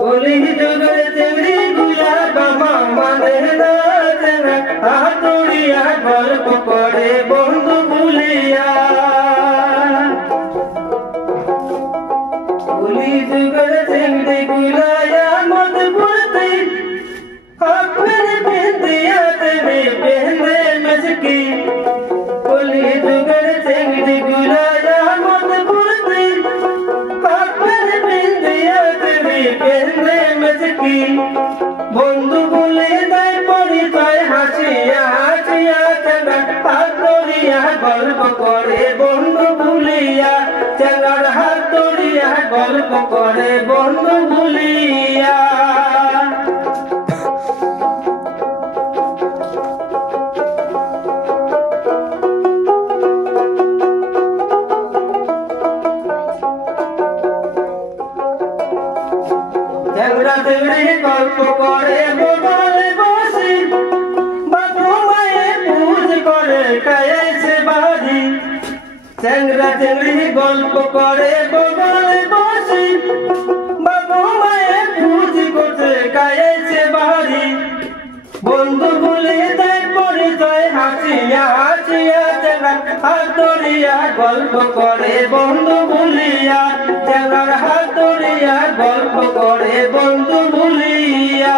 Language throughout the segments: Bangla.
Oli jogar chengri gula bama mane na chena haturiya golp kore bondhu bhuliya Oli jogar chengri gula ya mad purte apne bindiya tene pehne machki Oli jogar chengri gula ya mad purte apne bindiya tene pehne machki বন্ধু বলে দেয় পরিচয় হাসিয়া হাসিয়া চেনার হাত ধরিয়া গল্প করে বন্ধু ভুলিয়া চেনার হাত ধরিয়া গল্প করে বন্ধু ভুলিয়া চেংড়া চেংড়ি গল্প করে বদলে বসি বাবু মায়ে পুজ করে কায়েছে বাড়ি চেংড়া চেংড়ি গল্প করে বদলে বসি বাবু মায়ে পুজ করতে কায়েছে বাড়ি বন্ধু বলে দেয় পরিচয় হাসিয়া হাসিয়া চেংড়া হাত ধরিয়া গল্প করে বন্ধু ভুলিয়া চেংড়ার হাত ধরিয়া গল্প করে বন্ধু ভুলিয়া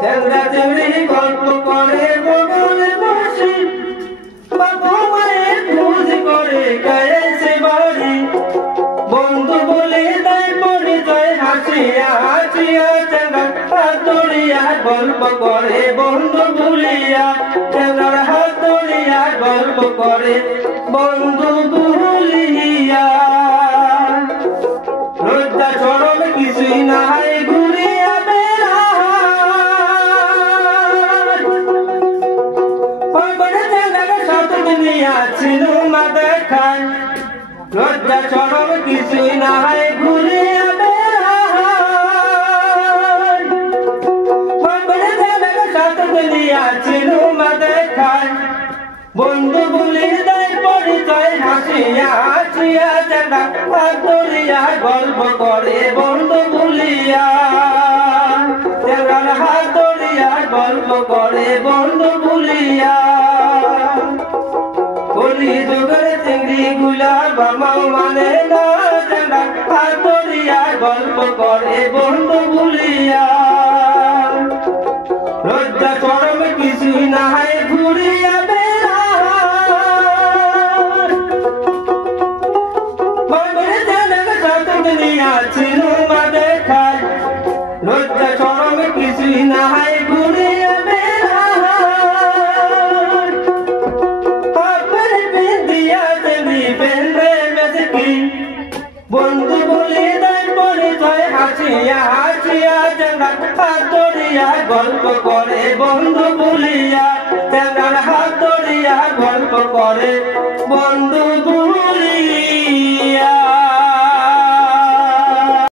চেংড়া চেংড়ি গল্প করে বদলে বসি বাবু মায়ের পুজ করে গায়েছে বাড়ি বন্ধু বলে দেয় পরিচয় হাসিয়া হাসিয়া চেংড়া হাত ধরিয়া গল্প করে বন্ধু ভুলিয়া চেংড়ার হাত ধরিয়া গল্প করে বন্ধু ভুলিয়া লজ্জা চরম কিছুই নাই ঘুরিয়া সিনেমা দেখায় লজ্জা চরম কিছুই নাই ঘুরিয়া সিনেমা দেখায় বন্ধু বলে দেয় পরিচয় হাসিয়া হাসিয়া চেংড়া হাত ধরিয়া গল্প করে বন্ধু ভুলিয়া চেংড়ার হাত ধরিয়া গল্প করে বন্ধু ভুলিয়া Oli jogar chengri gula bama mane na চেংড়া হাত ধরিয়া গল্প করে বন্ধু ভুলিয়া লজ্জা চরম কিছুই নাই ঘুরিয়া সিনেমা দেখায় লজ্জা চরম কিছুই নাই ঘুরিয়া বন্ধু বলে দেয় পরিচয় হাসিয়া হাসিয়া চেংড়া হাত ধরিয়া গল্প করে বন্ধু ভুলিয়া চেংড়ার হাত ধরিয়া গল্প করে বন্ধু